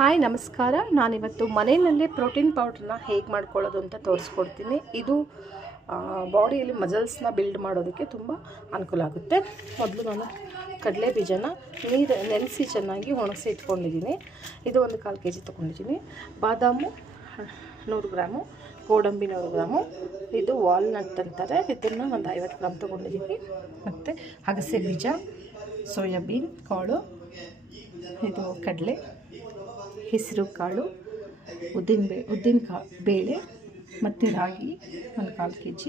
Hi ನಮಸ್ಕಾರ. ನಾನಿವತ್ತು ಮನೆಯಲ್ಲೇ ಪ್ರೋಟೀನ್ ಪೌಡ್ರನ್ನ ಹೇಗೆ ಮಾಡ್ಕೊಳ್ಳೋದು ಅಂತ ತೋರಿಸ್ಕೊಡ್ತೀನಿ. ಇದು ಬಾಡಿಯಲ್ಲಿ ಮಸಲ್ಸ್ನ ಬಿಲ್ಡ್ ಮಾಡೋದಕ್ಕೆ ತುಂಬ ಅನುಕೂಲ ಆಗುತ್ತೆ. ಮೊದಲು ನಾನು ಕಡಲೆ ಬೀಜನ ನೆನೆಸಿ ಚೆನ್ನಾಗಿ ಒಣಗಿಸಿ ಇಟ್ಕೊಂಡಿದ್ದೀನಿ. ಇದು ಒಂದು 1/4 kg ತೊಗೊಂಡಿದ್ದೀನಿ. ಬಾದಾಮು 100 ಗ್ರಾಮು, ಗೋಡಂಬಿ 100 ಗ್ರಾಮು, ಇದು ವಾಲ್ನಟ್ ಅಂತಾರೆ, ಇದನ್ನು ಒಂದು 50 ಗ್ರಾಮ್ ತೊಗೊಂಡಿದ್ದೀನಿ. ಮತ್ತು ಅಗಸೆ ಬೀಜ, ಸೋಯಾಬೀನ್ ಕಾಳು, ಇದು ಕಡಲೆ, ಹೆಸರು ಕಾಳು, ಉದ್ದಿನ ಬೇಳೆ ಮತ್ತು ರಾಗಿ ಒಂದು 1/4 kg,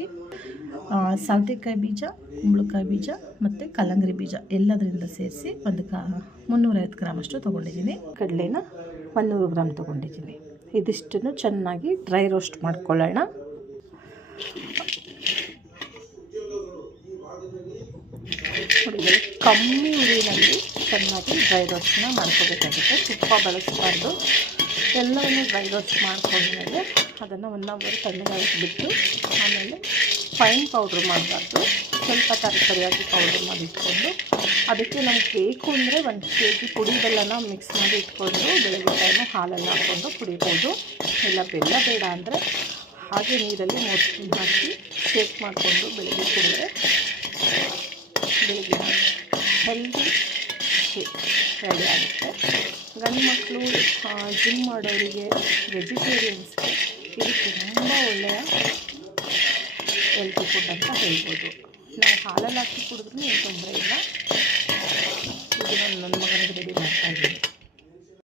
ಸೌತೆಕಾಯಿ ಬೀಜ, ಕುಂಬಳಕಾಯಿ ಬೀಜ ಮತ್ತು ಕಲ್ಲಂಗಡಿ ಬೀಜ ಎಲ್ಲದರಿಂದ ಸೇರಿಸಿ ಒಂದು 350 ಗ್ರಾಮ್ ಅಷ್ಟು ತೊಗೊಂಡಿದ್ದೀನಿ. ಕಡಲೆನ 100 ಗ್ರಾಮ್ ತೊಗೊಂಡಿದ್ದೀನಿ. ಇದಿಷ್ಟನ್ನು ಚೆನ್ನಾಗಿ ಡ್ರೈ ರೋಸ್ಟ್ ಮಾಡ್ಕೊಳ್ಳೋಣ. ಕಮ್ಮಿ ಉರಿನಲ್ಲಿ ಚೆನ್ನಾಗಿ ಡ್ರೈ ರೋಸ್ಟ್ನ ಮಾಡ್ಕೋಬೇಕಾಗುತ್ತೆ. ತುಪ್ಪ ಬಳಸಬಾರ್ದು. ಎಲ್ಲವನ್ನು ಡ್ರೈ ರೋಸ್ಟ್ ಮಾಡ್ಕೊಂಡ್ಮೇಲೆ ಅದನ್ನು 1 hour ತಣ್ಣಗಾಗಕ್ಕೆ ಬಿಟ್ಟು ಆಮೇಲೆ ಫೈನ್ ಪೌಡ್ರ್ ಮಾಡಬಾರ್ದು. ಸ್ವಲ್ಪ ತರಿಯಾಗಿ ಪೌಡ್ರ್ ಮಾಡಿ ಇಟ್ಕೊಂಡು ಅದಕ್ಕೆ ನಮ್ಗೆ ಬೇಕು ಅಂದರೆ 1 kg ಪುಡಿ ಬೆಲ್ಲನ ಮಿಕ್ಸ್ ಮಾಡಿ ಇಟ್ಕೊಂಡು ಬೆಳಗ್ಗೆ ಟೈಮು ಹಾಲಲ್ಲಿ ಹಾಕ್ಕೊಂಡು ಕುಡಿಬೋದು. ಇಲ್ಲ ಬೆಲ್ಲ ಬೇಡ ಅಂದರೆ ಹಾಗೆ ನೀರಲ್ಲಿ ಮೊಸರು ಹಾಕಿ ಶೇಕ್ ಮಾಡಿಕೊಂಡು ಬೆಳಗ್ಗೆ ಕುಡಿದ್ರೆ ಬೆಳಗ್ಗೆ ಹೆಲ್ದಿ ರೆಡಿ ಆಗುತ್ತೆ. ಗಂಡು ಮಕ್ಕಳು, ಜಿಮ್ ಮಾಡೋರಿಗೆ, ವೆಜಿಟೇರಿಯನ್ಸ್ಗೆ ಇದು ತುಂಬ ಒಳ್ಳೆಯ ಹೆಲ್ತಿ ಫುಡ್ ಅಂತ ಹೇಳ್ಬೋದು. ನಾವು ಹಾಲಲ್ಲಿ ಹಾಕಿ ಕುಡಿದ್ರೂ ಏನು ತೊಂದರೆ ಇಲ್ಲ. ಇದು ನನ್ನ ಮಗನಿಗೆ ರೆಡಿ ಮಾಡ್ತಾಯಿದ್ದೀನಿ.